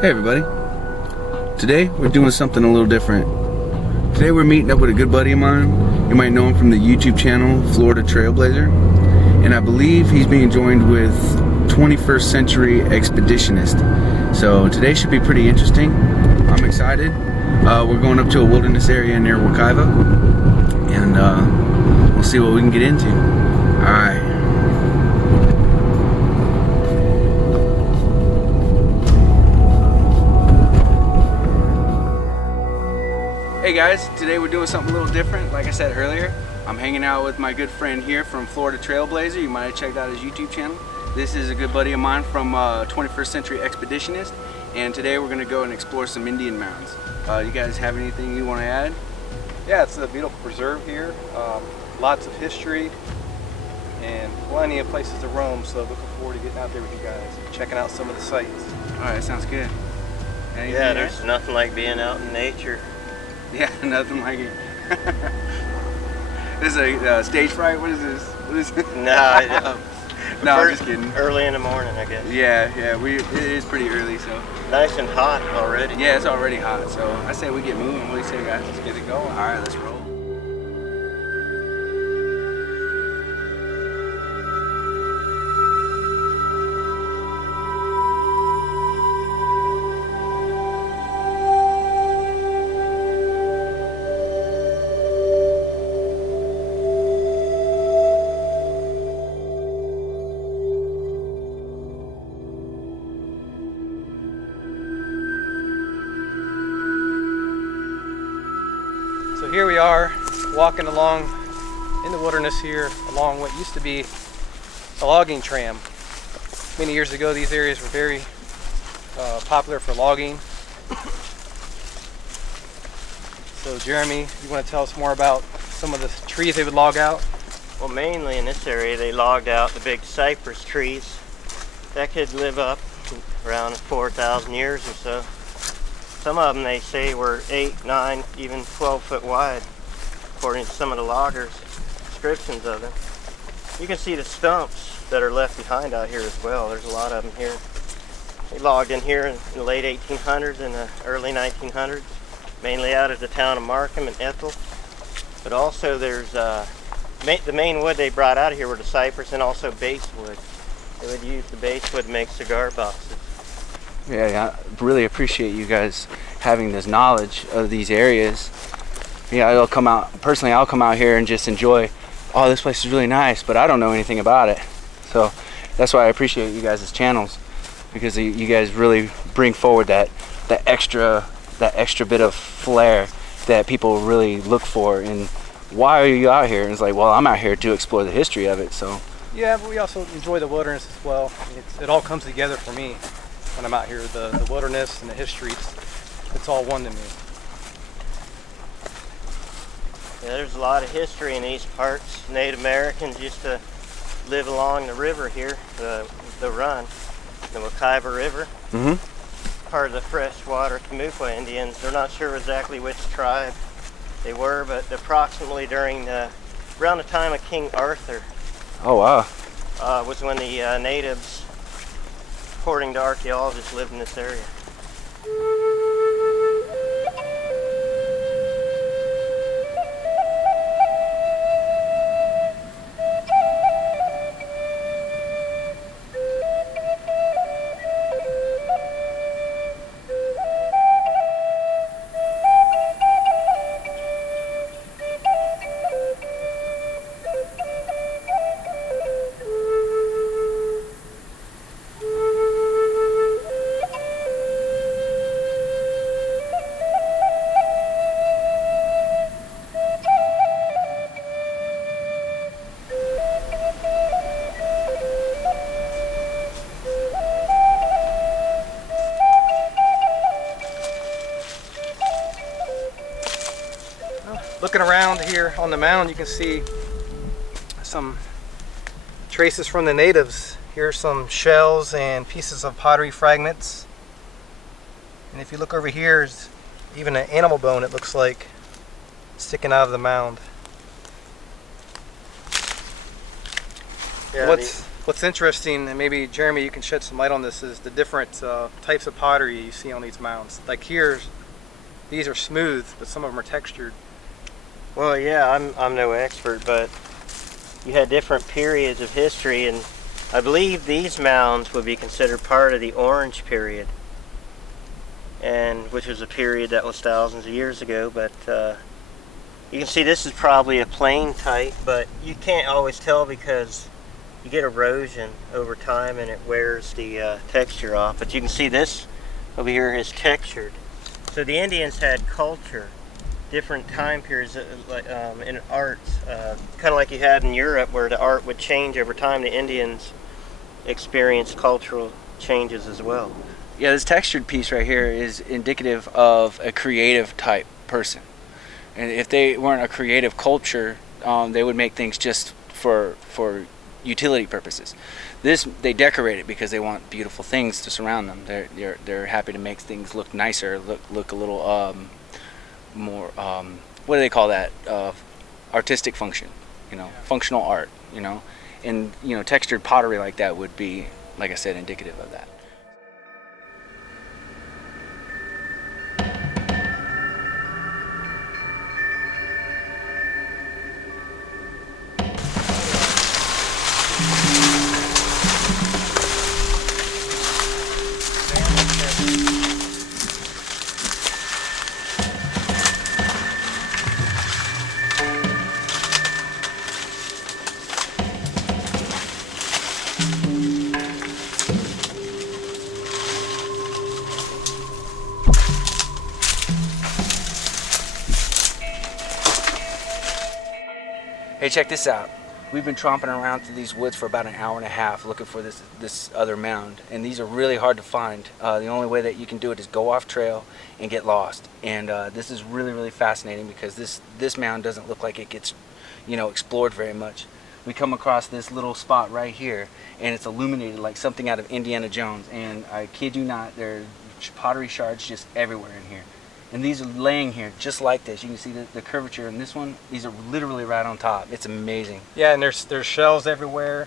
Hey everybody, today we're doing something a little different. Today we're meeting up with a good buddy of mine. You might know him from the YouTube channel Florida Trailblazer, and I believe he's being joined with 21st Century Expeditionist. So today should be pretty interesting. I'm excited. We're going up to a wilderness area near Wekiva, and we'll see what we can get into. Alright. Hey guys, today we're doing something a little different. Like I said earlier, I'm hanging out with my good friend here from Florida Trailblazer. You might have checked out his YouTube channel. This is a good buddy of mine from 21st Century Expeditionist, and today we're going to go and explore some Indian Mounds. You guys have anything you want to add? Yeah, it's a beautiful preserve here. Lots of history and plenty of places to roam, so looking forward to getting out there with you guys and checking out some of the sights. Alright, sounds good. Anything Yeah, there's nothing like being out in nature. Yeah, nothing like it. This is a stage fright? What is this? What is it? No, No, I'm just kidding. Early in the morning, I guess. Yeah, it is pretty early, so. Nice and hot already. Yeah, it's already hot, so I say we get moving. What do you say, guys? Let's get it going. All right, let's roll. So here we are, walking along in the wilderness here, along what used to be a logging tram. Many years ago, these areas were very popular for logging. So Jeremy, you want to tell us more about some of the trees they would log out? Well, mainly in this area, they logged out the big cypress trees that could live up around 4,000 years or so. Some of them, they say, were 8, 9, even 12 foot wide, according to some of the loggers' descriptions of them. You can see the stumps that are left behind out here as well. There's a lot of them here. They logged in here in the late 1800s and the early 1900s, mainly out of the town of Markham and Ethel. But also there's, the main wood they brought out of here were the cypress and also basswood. They would use the basswood to make cigar boxes. Yeah, I really appreciate you guys having this knowledge of these areas. Yeah, I'll come out here and just enjoy, oh, this place is really nice, but I don't know anything about it. So that's why I appreciate you guys' channels, because you guys really bring forward that extra bit of flair that people really look for. And why are you out here? And it's like, well, I'm out here to explore the history of it. So Yeah, but we also enjoy the wilderness as well. It all comes together for me when I'm out here. The wilderness and the history, it's all one to me. Yeah, there's a lot of history in these parts. Native Americans used to live along the river here, the run, the Wekiva River. Part of the freshwater Kamuqua Indians. They're not sure exactly which tribe they were, but approximately around the time of King Arthur. oh wow. Was when the natives, according to archaeologists, lived in this area. Looking around here on the mound, you can see some traces from the natives. Here's some shells and pieces of pottery fragments. And if you look over here, there's even an animal bone, it looks like, sticking out of the mound. Yeah, What's What's interesting, and maybe Jeremy, you can shed some light on this, is the different types of pottery you see on these mounds. Like here, these are smooth, but some of them are textured. Well, yeah, I'm no expert, but you had different periods of history, and I believe these mounds would be considered part of the Orange period, and which was a period that was thousands of years ago. But you can see this is probably a plain type, but you can't always tell because you get erosion over time and it wears the texture off. But you can see this over here is textured. So the Indians had culture, different time periods in art, kind of like you had in Europe where the art would change over time. The Indians experienced cultural changes as well. Yeah, this textured piece right here is indicative of a creative type person. And if they weren't a creative culture, they would make things just for utility purposes. This, they decorate it because they want beautiful things to surround them. They're happy to make things look nicer, look a little more, what do they call that? Artistic function, functional art, and textured pottery like that would be, like I said, indicative of that. Hey, check this out. We've been tromping around through these woods for about an hour and a half looking for this other mound, and these are really hard to find. The only way that you can do it is go off trail and get lost. And this is really, really fascinating because this mound doesn't look like it gets, explored very much. We come across this little spot right here, and it's illuminated like something out of Indiana Jones. And I kid you not, there are pottery shards just everywhere in here. And these are laying here just like this. You can see the curvature in this one. These are literally right on top. It's amazing. Yeah, and there's shells everywhere,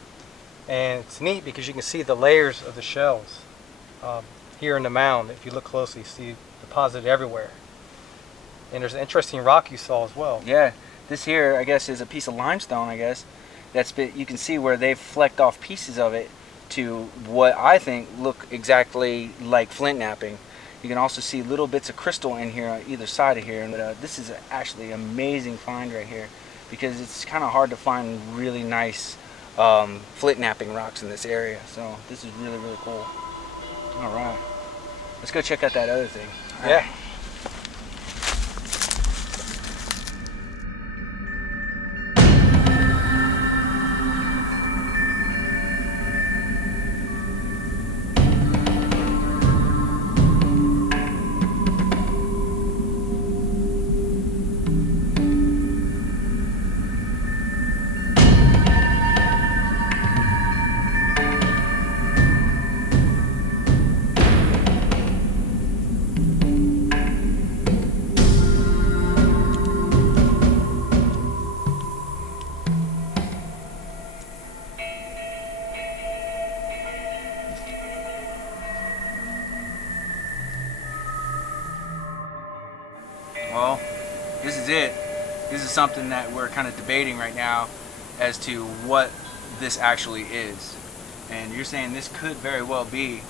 and it's neat because you can see the layers of the shells here in the mound. If you look closely, you see deposited everywhere. And there's an interesting rock you saw as well. Yeah, this here, I guess, is a piece of limestone, I guess. You can see where they've flecked off pieces of it to what I think look exactly like flint knapping. You can also see little bits of crystal in here on either side of here. And this is actually an amazing find right here because it's kind of hard to find really nice flint knapping rocks in this area. So this is really, really cool. All right, let's go check out that other thing. Yeah. Well, this is it. This is something that we're kind of debating right now as to what this actually is. And you're saying this could very well be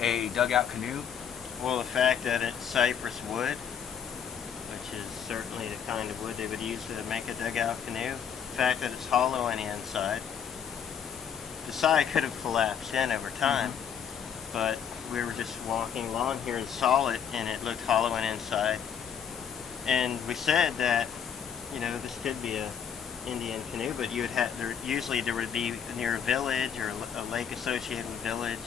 a dugout canoe? Well, the fact that it's cypress wood, which is certainly the kind of wood they would use to make a dugout canoe, the fact that it's hollow on the inside, the side could have collapsed in over time, but we were just walking along here and saw it, and it looked hollow on the inside. And we said that, this could be a Indian canoe, but you would have usually there would be near a village or a lake associated with a village,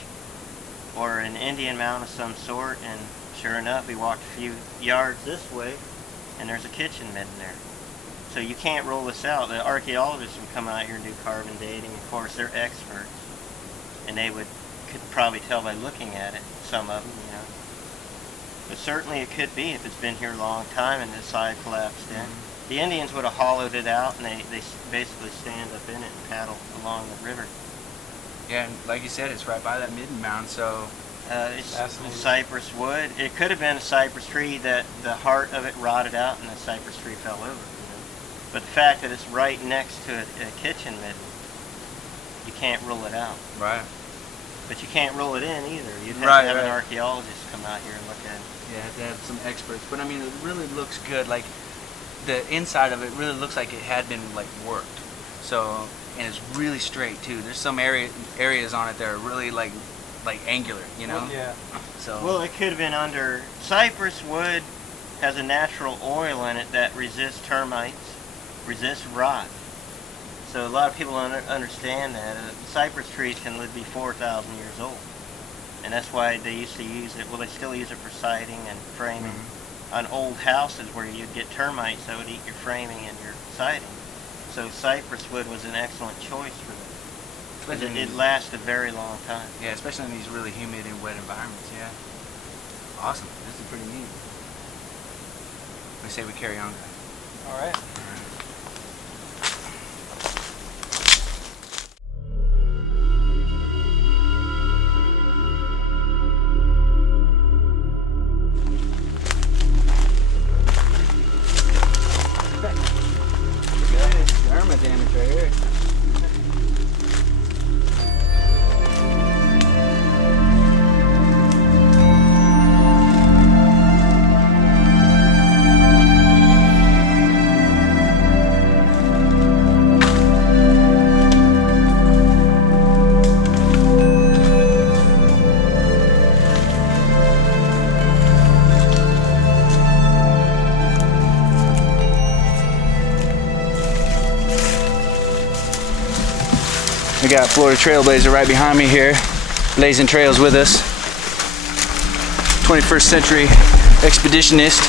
or an Indian mound of some sort. And sure enough, we walked a few yards this way, and there's a kitchen midden there. So you can't rule this out. The archaeologists would come out here and do carbon dating. Of course, they're experts, and they could probably tell by looking at it. Some of them, But certainly it could be if it's been here a long time and the side collapsed in. The Indians would have hollowed it out, and they basically stand up in it and paddle along the river. Yeah, and like you said, it's right by that Indian Mound, so It's a cypress wood. It could have been a cypress tree that the heart of it rotted out and the cypress tree fell over. But the fact that it's right next to a kitchen midden, you can't rule it out. right. But you can't rule it in either. You'd have Right, to have an right. archaeologist come out here and look at it. Yeah, have to have some experts. But I mean, it really looks good. Like the inside of it really looks like it had been like worked. So, and it's really straight too. There's some areas on it that are really like angular, you know. Yeah. So. Well, it could have been under cypress wood. Has a natural oil in it that resists termites, resists rot. So a lot of people don't understand that. Cypress trees can be 4,000 years old. And that's why they used to use it, well they still use it for siding and framing on old houses where you'd get termites that would eat your framing and your siding. So cypress wood was an excellent choice for them. Because it lasts a very long time. Yeah, especially in these really humid and wet environments, yeah. Awesome, this is pretty neat. I say we carry on. All right. Irma damage right here. We got Florida Trailblazer right behind me here, blazing trails with us. 21st Century Expeditionist,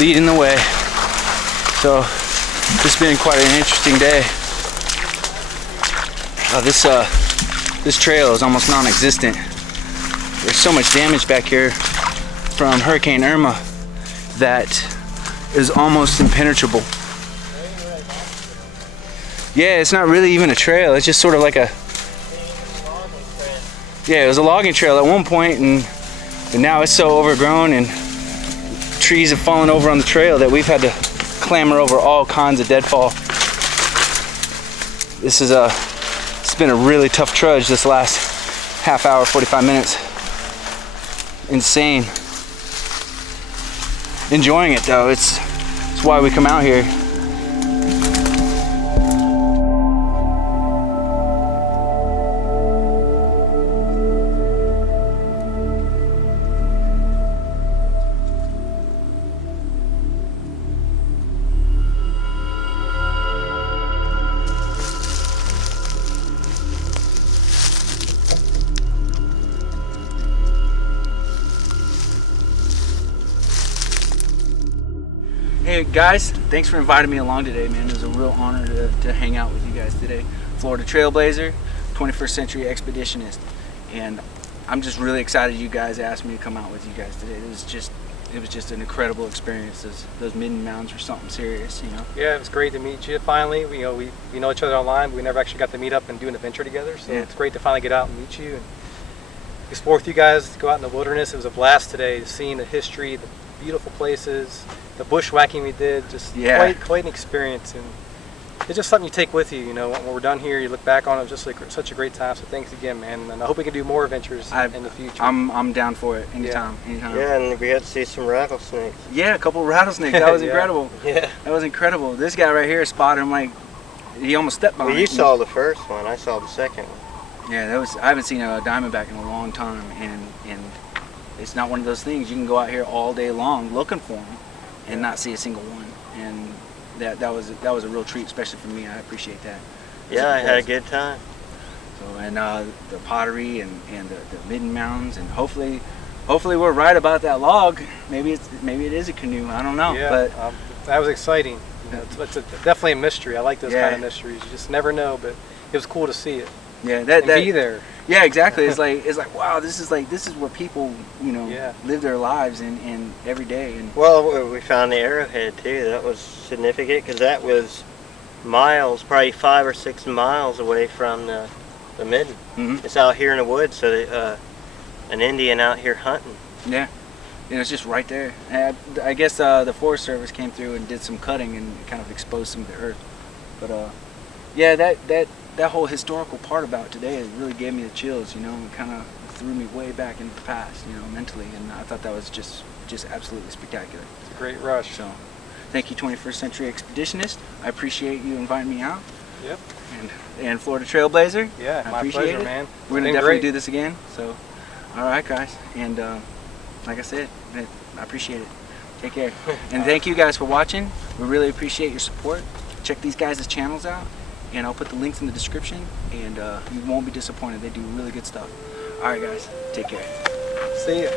leading the way. So this has been quite an interesting day. This trail is almost non-existent. There's so much damage back here from Hurricane Irma that is almost impenetrable. Yeah, it's not really even a trail. It's just sort of like a... Yeah, it was a logging trail at one point, and now it's so overgrown and trees have fallen over on the trail that we've had to clamber over all kinds of deadfall. It's been a really tough trudge this last half hour, 45 minutes. Insane. Enjoying it though. It's why we come out here. Hey guys, thanks for inviting me along today, man. It was a real honor to hang out with you guys today. Florida Trailblazer, 21st Century Expeditionist. And I'm just really excited you guys asked me to come out with you guys today. It was just an incredible experience. Those Indian Mounds were something serious, you know. Yeah, it was great to meet you finally. We know each other online, but we never actually got to meet up and do an adventure together. So yeah. It's great to finally get out and meet you and explore with you guys, go out in the wilderness. It was a blast today, seeing the history, the beautiful places, the bushwhacking we did, just quite an experience. And it's just something you take with you, you know. When we're done here, you look back on it, just like such a great time. So thanks again, man. And I hope we can do more adventures in the future. I'm down for it anytime. Yeah, and we got to see some rattlesnakes. Yeah, a couple of rattlesnakes. That was incredible. Yeah. That was incredible. This guy right here spotted him like he almost stepped on it. Well, you saw the first one. I saw the second one. Yeah, I haven't seen a diamondback in a long time, and it's not one of those things you can go out here all day long looking for them and not see a single one. And that was a real treat, especially for me. I appreciate that. Yeah, I had a good time. So and the pottery and the Indian Mounds, and hopefully we're right about that log. Maybe it is a canoe. I don't know. Yeah, but that was exciting. You know, it's definitely a mystery. I like those kind of mysteries. You just never know, but it was cool to see it. Yeah, be there. Yeah, exactly. It's like wow, this is where people live their lives in every day. And well, we found the arrowhead too. That was significant because that was miles, probably 5 or 6 miles away from the midden. Mhm. It's out here in the woods, so an Indian out here hunting. Yeah. You know, it's just right there. And I guess the Forest Service came through and did some cutting and kind of exposed some of the earth. But yeah, that whole historical part about today, it really gave me the chills. You know, and kind of threw me way back into the past. You know, mentally, and I thought that was just absolutely spectacular. It's a great rush. So, thank you, 21st Century Expeditionist. I appreciate you inviting me out. Yep. And Florida Trailblazer. Yeah, I my appreciate pleasure, it. man. We're gonna Been definitely great. do this again. So, all right, guys, and like I said, I appreciate it. Take care, and thank you guys for watching. We really appreciate your support. Check these guys' channels out, and I'll put the links in the description, and you won't be disappointed. They do really good stuff. All right, guys, take care. See ya.